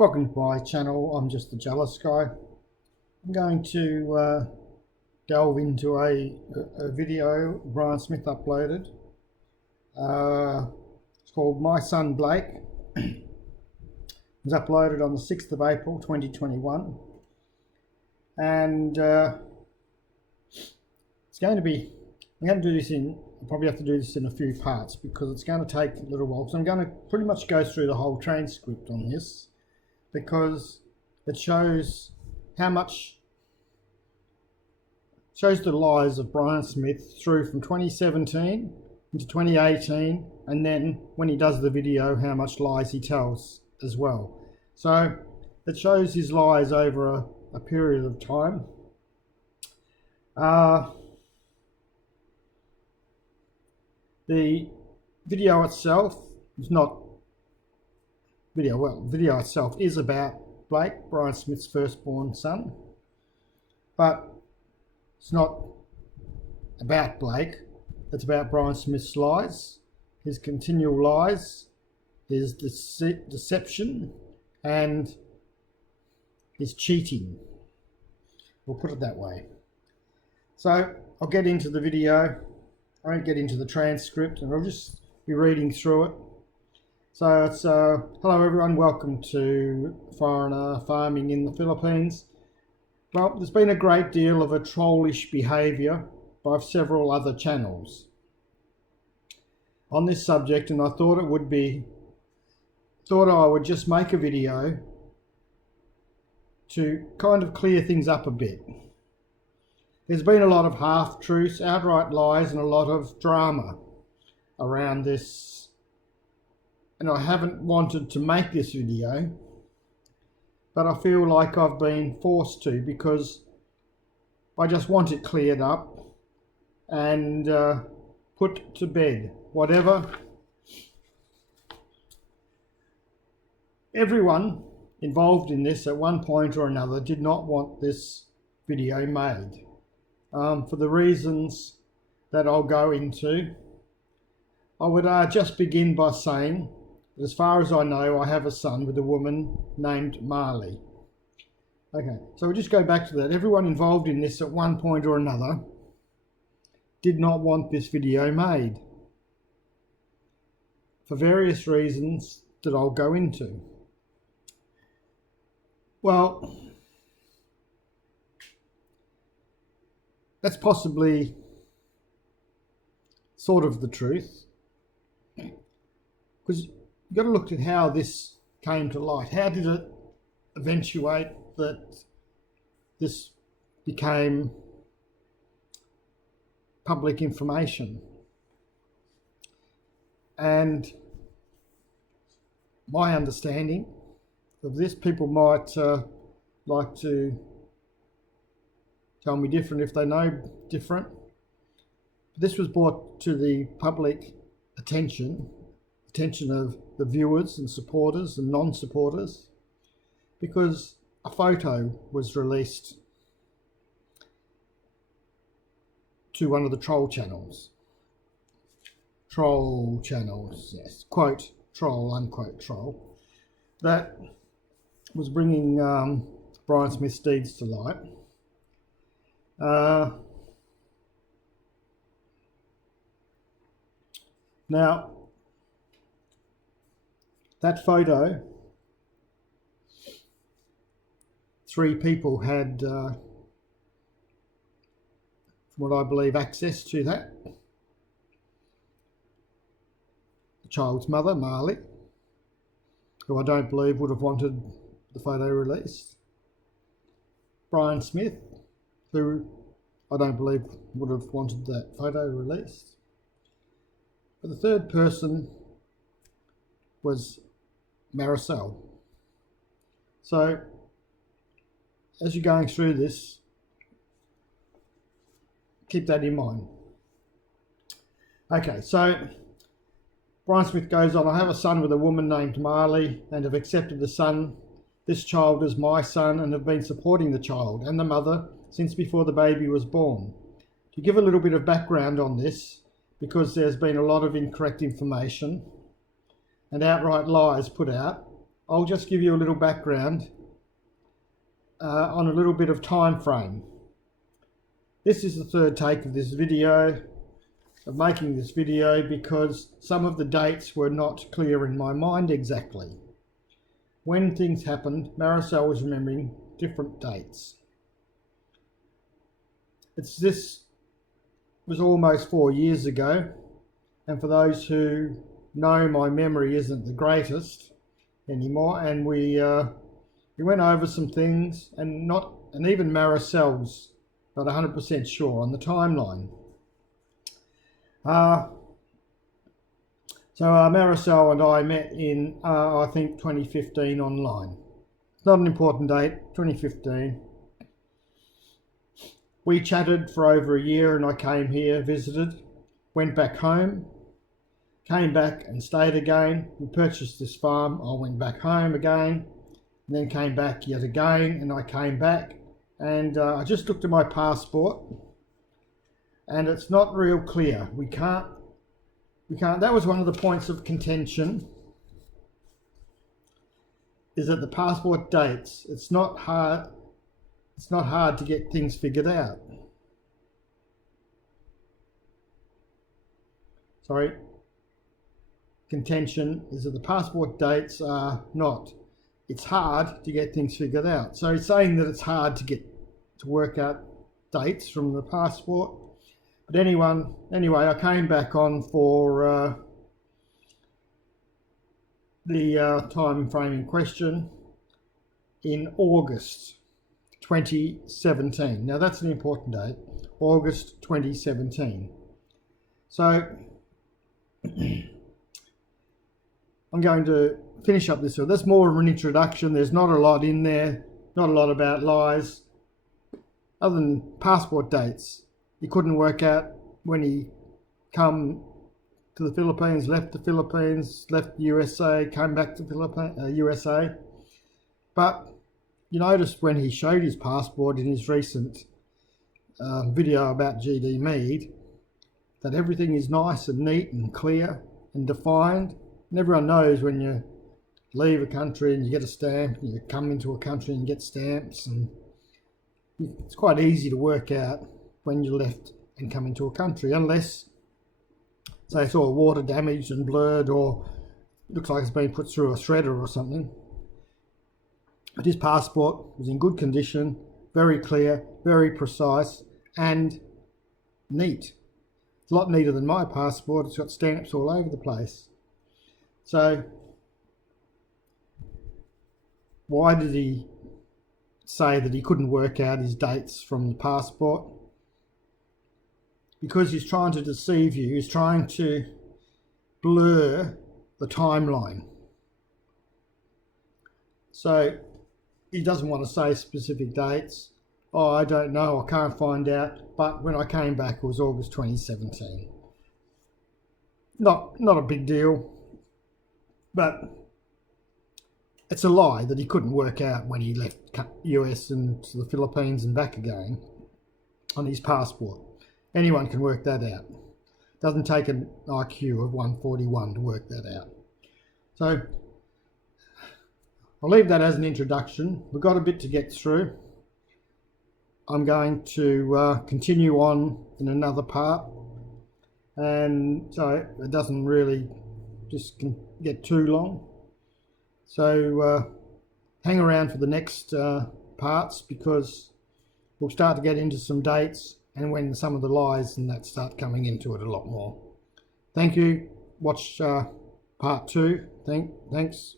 Welcome to my channel. I'm just a jealous guy. I'm going to delve into a video Brian Smith uploaded. It's called My Son Blake. It was uploaded on the 6th of April 2021, and it's going to be, I'm going to do this in, I'll probably have to do this in a few parts because it's going to take a little while. So I'm going to pretty much go through the whole transcript on this, because it shows shows the lies of Brian Smith through from 2017 into 2018, and then when he does the video, how much lies he tells as well. So it shows his lies over a period of time. The video itself is not video itself is about Blake, Brian Smith's firstborn son, but it's not about Blake. It's about Brian Smith's lies, his continual lies, his deception, and his cheating. We'll put it that way. So I'll get into the video. I won't get into the transcript, and I'll just be reading through it. So it's hello everyone, welcome to Foreigner Farming in the Philippines. Well, there's been a great deal of a trollish behaviour by several other channels on this subject, and I thought I would just make a video to kind of clear things up a bit. There's been a lot of half-truths, outright lies, and a lot of drama around this. And I haven't wanted to make this video, but I feel like I've been forced to, because I just want it cleared up and put to bed. Whatever. Everyone involved in this at one point or another did not want this video made, for the reasons that I'll go into. I would just begin by saying, as far as I know, I have a son with a woman named Marley. Okay, so we'll just go back to that. Everyone involved in this at one point or another did not want this video made, for various reasons that I'll go into. Well, that's possibly sort of the truth, because you've got to look at how this came to light. How did it eventuate that this became public information? And my understanding of this, people might like to tell me different if they know different. This was brought to the public attention of the viewers and supporters and non-supporters, because a photo was released to one of the troll channels. Troll channels, yes, quote troll, unquote troll, that was bringing Brian Smith's deeds to light. Now, that photo, 3 people had, from what I believe, access to that. The child's mother, Marley, who I don't believe would have wanted the photo released. Brian Smith, who I don't believe would have wanted that photo released. But the third person was Maricel. So as you're going through this, keep that in mind. Okay, so Brian Smith goes on, I have a son with a woman named Marley and have accepted the son. This child is my son and have been supporting the child and the mother since before the baby was born. To give a little bit of background on this, because there's been a lot of incorrect information and outright lies put out, I'll just give you a little background on a little bit of time frame. This is the third take of this video, of making this video, because some of the dates were not clear in my mind exactly. When things happened, Maricel was remembering different dates. This was almost 4 years ago, and for those who know, my memory isn't the greatest anymore, and we went over some things, and even Maricel's not 100% sure on the timeline. So Maricel and I met in, I think, 2015 online. It's not an important date, 2015. We chatted for over a year, and I came here, visited, went back home, came back and stayed again. We purchased this farm. I went back home again, and then came back yet again, and I came back, and I just looked at my passport, and it's not real clear. We can't, that was one of the points of contention, is that the passport dates, it's not hard to get things figured out. Sorry. Contention is that the passport dates are not. It's hard to get things figured out. So he's saying that it's hard to work out dates from the passport. But anyway, I came back on for the time frame in question in August 2017. Now that's an important date, August 2017. So I'm going to finish up this. So that's more of an introduction. There's not a lot in there, not a lot about lies, other than passport dates. He couldn't work out when he come to the Philippines, left the Philippines, left the USA, came back to USA. But you noticed when he showed his passport in his recent video about GD Mead, that everything is nice and neat and clear and defined. And everyone knows when you leave a country and you get a stamp, and you come into a country and get stamps, and it's quite easy to work out when you left and come into a country, unless, say, it's all water damaged and blurred, or looks like it's been put through a shredder or something. But his passport was in good condition, very clear, very precise, and neat. It's a lot neater than my passport. It's got stamps all over the place. So why did he say that he couldn't work out his dates from the passport? Because he's trying to deceive you. He's trying to blur the timeline. So he doesn't want to say specific dates. Oh, I don't know, I can't find out. But when I came back, it was August 2017. Not a big deal. But it's a lie that he couldn't work out when he left US and to the Philippines and back again on his passport. Anyone can work that out. Doesn't take an IQ of 141 to work that out. So I'll leave that as an introduction. We've got a bit to get through. I'm going to continue on in another part, and so it doesn't really just get too long. So hang around for the next parts, because we'll start to get into some dates, and when some of the lies and that start coming into it a lot more. Thank you. Watch part 2. Thanks.